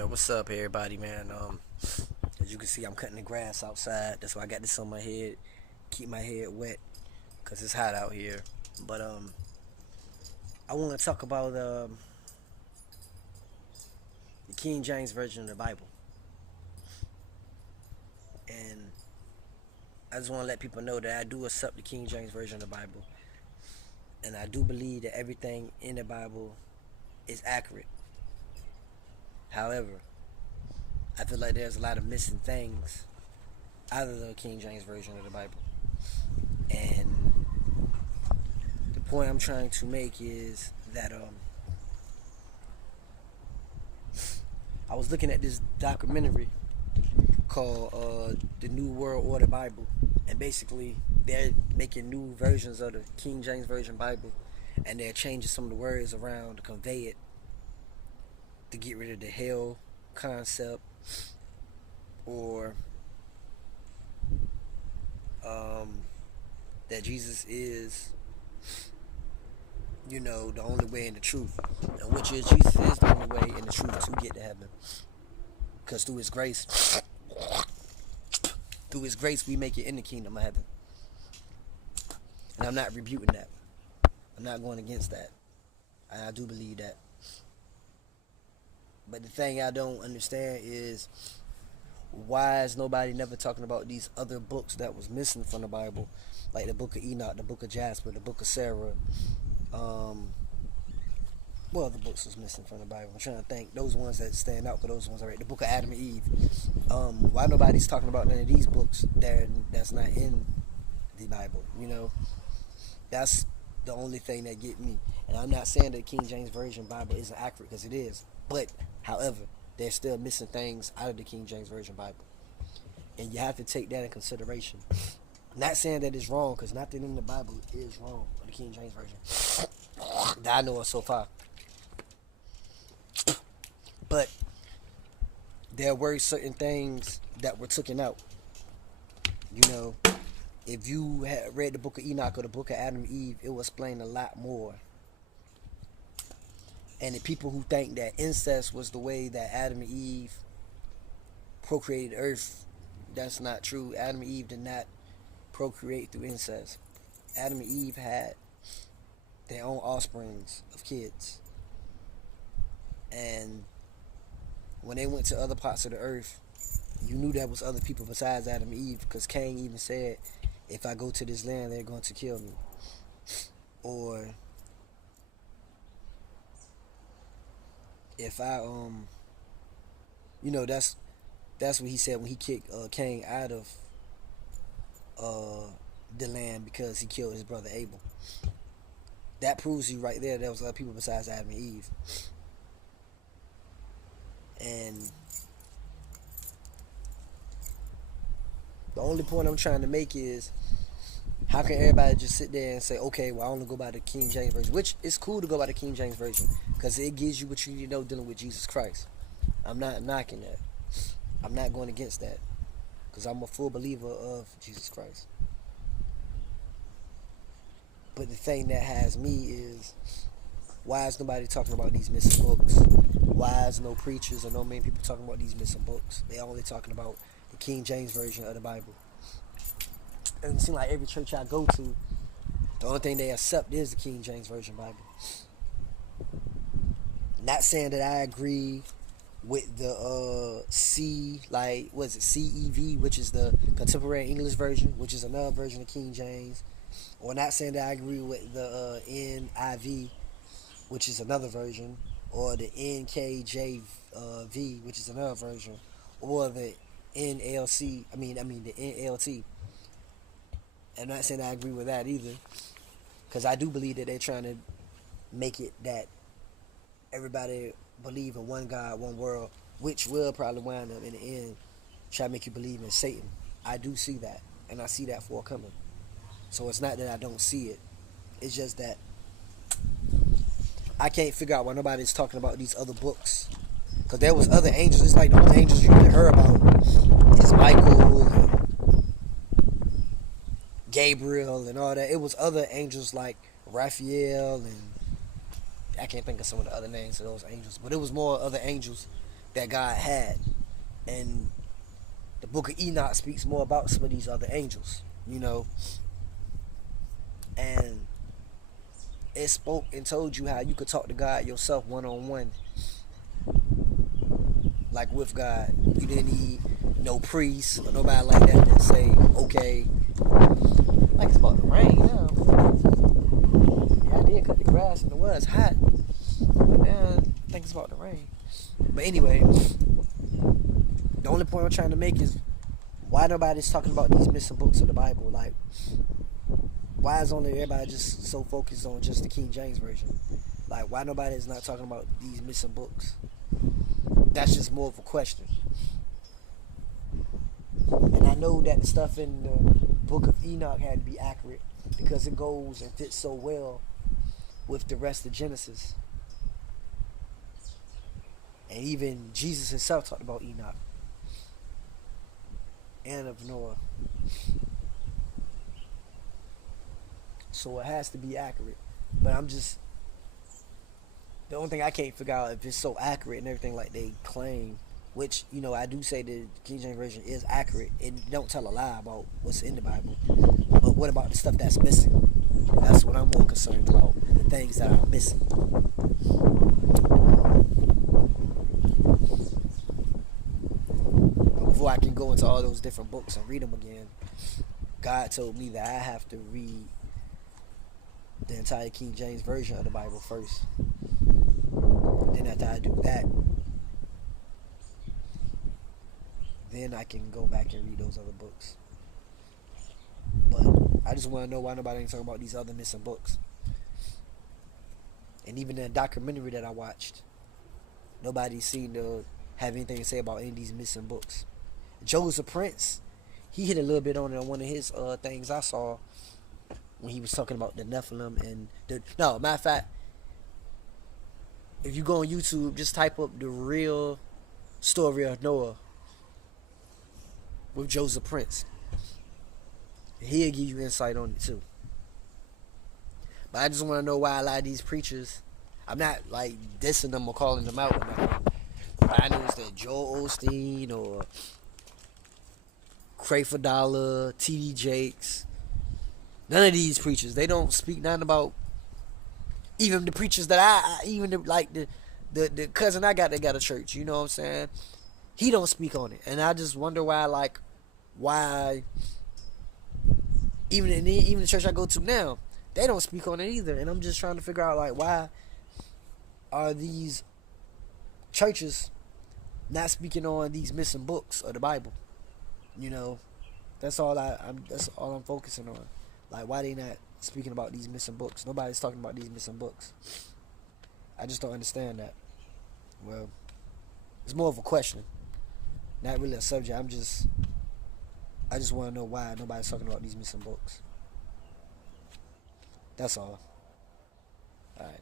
Yeah, what's up, everybody, man? As you can see, I'm cutting the grass outside. That's why I got this on my head. Keep my head wet, cause it's hot out here. But I want to talk about the King James version of the Bible, and I just want to let people know that I do accept the King James version of the Bible, and I do believe that everything in the Bible is accurate. However, I feel like there's a lot of missing things out of the King James version of the Bible, and the point I'm trying to make is that I was looking at this documentary called the New World Order Bible, and basically they're making new versions of the King James Version Bible, and they're changing some of the words around to convey it, to get rid of the hell concept, or um, that Jesus is, the only way and the truth, and which is Jesus is the only way and the truth to get to heaven, because through His grace, we make it in the kingdom of heaven. And I'm not rebuting that. I'm not going against that. I do believe that. But the thing I don't understand is, why is nobody never talking about these other books that was missing from the Bible, like the Book of Enoch, the Book of Jasper, the Book of Sarah. What other books was missing from the Bible? I'm trying to think. Those ones that stand out, because those ones are right. The Book of Adam and Eve. Why nobody's talking about none of these books that's not in the Bible? That's the only thing that get me. And I'm not saying that the King James Version Bible isn't accurate, because it is. But, however, they're still missing things out of the King James Version Bible, and you have to take that in consideration. I'm not saying that it's wrong, because nothing in the Bible is wrong with the King James Version that I know of so far. But there were certain things that were taken out. If you had read the Book of Enoch or the Book of Adam and Eve, it will explain a lot more. And the people who think that incest was the way that Adam and Eve procreated earth, that's not true. Adam and Eve did not procreate through incest. Adam and Eve had their own offsprings of kids. And when they went to other parts of the earth, you knew there was other people besides Adam and Eve, because Cain even said, if I go to this land, they're going to kill me. Or if I that's what he said when he kicked Cain out of the land, because he killed his brother Abel. That proves you right there was other people besides Adam and Eve. And the only point I'm trying to make is, how can everybody just sit there and say, okay, well, I only go by the King James Version, which is cool to go by the King James Version, because it gives you what you need to know dealing with Jesus Christ. I'm not knocking that. I'm not going against that, because I'm a full believer of Jesus Christ. But the thing that has me is, why is nobody talking about these missing books? Why is no preachers or no many people talking about these missing books? They only talking about the King James Version of the Bible. And it seems like every church I go to, the only thing they accept is the King James Version Bible. Not saying that I agree with the CEV, which is the Contemporary English Version, which is another version of King James. Or not saying that I agree with the NIV, which is another version, or the NKJV, which is another version, or the NLT. I'm not saying I agree with that either, because I do believe that they're trying to make it that everybody believe in one God, one world, which will probably wind up in the end try to make you believe in Satan. I do see that, and I see that forthcoming. So it's not that I don't see it. It's just that I can't figure out why nobody's talking about these other books. Because there was other angels. It's like the only angels you really heard about is Michael and Gabriel and all that. It was other angels like Raphael, and I can't think of some of the other names of those angels. But it was more other angels that God had. And the book of Enoch speaks more about some of these other angels, you know. And it spoke and told you how you could talk to God yourself one on one, like with God. You didn't need no priest or nobody like that to say, okay, like it's about to rain now. Yeah, I did cut the grass and it was hot. But now I think it's about to rain. But anyway, the only point I'm trying to make is why nobody's talking about these missing books of the Bible. Like, why is only everybody just so focused on just the King James version? Like, why nobody is not talking about these missing books? That's just more of a question. And I know that the stuff in the book of Enoch had to be accurate because it goes and fits so well with the rest of Genesis. And even Jesus himself talked about Enoch and of Noah. So it has to be accurate. But I'm just, the only thing I can't figure out if it's so accurate and everything like they claim, which, you know, I do say the King James Version is accurate. It don't tell a lie about what's in the Bible. But what about the stuff that's missing? That's what I'm more concerned about. The things that are missing. But before I can go into all those different books and read them again, God told me that I have to read the entire King James Version of the Bible first. Then after I do that, then I can go back and read those other books. But I just want to know why nobody ain't talking about these other missing books. And even in the documentary that I watched, nobody seemed to have anything to say about any of these missing books. Joseph Prince, he hit a little bit on it on one of his things I saw when he was talking about the Nephilim and the. No, matter of fact, if you go on YouTube, just type up the real story of Noah with Joseph Prince. He'll give you insight on it too. But I just want to know why a lot of these preachers, I'm not like dissing them or calling them out or nothing. But I noticed that Joel Osteen or Crayford Dollar, T.D. Jakes, none of these preachers, they don't speak nothing about even the preachers that even the cousin I got that got a church, you know what I'm saying? He don't speak on it. And I just wonder why even the church I go to now, they don't speak on it either. And I'm just trying to figure out like why are these churches not speaking on these missing books of the Bible? You know, that's all I'm focusing on. Like, why they not speaking about these missing books? Nobody's talking about these missing books. I just don't understand that. Well, it's more of a question, not really a subject. I just want to know why nobody's talking about these missing books. That's all. All right.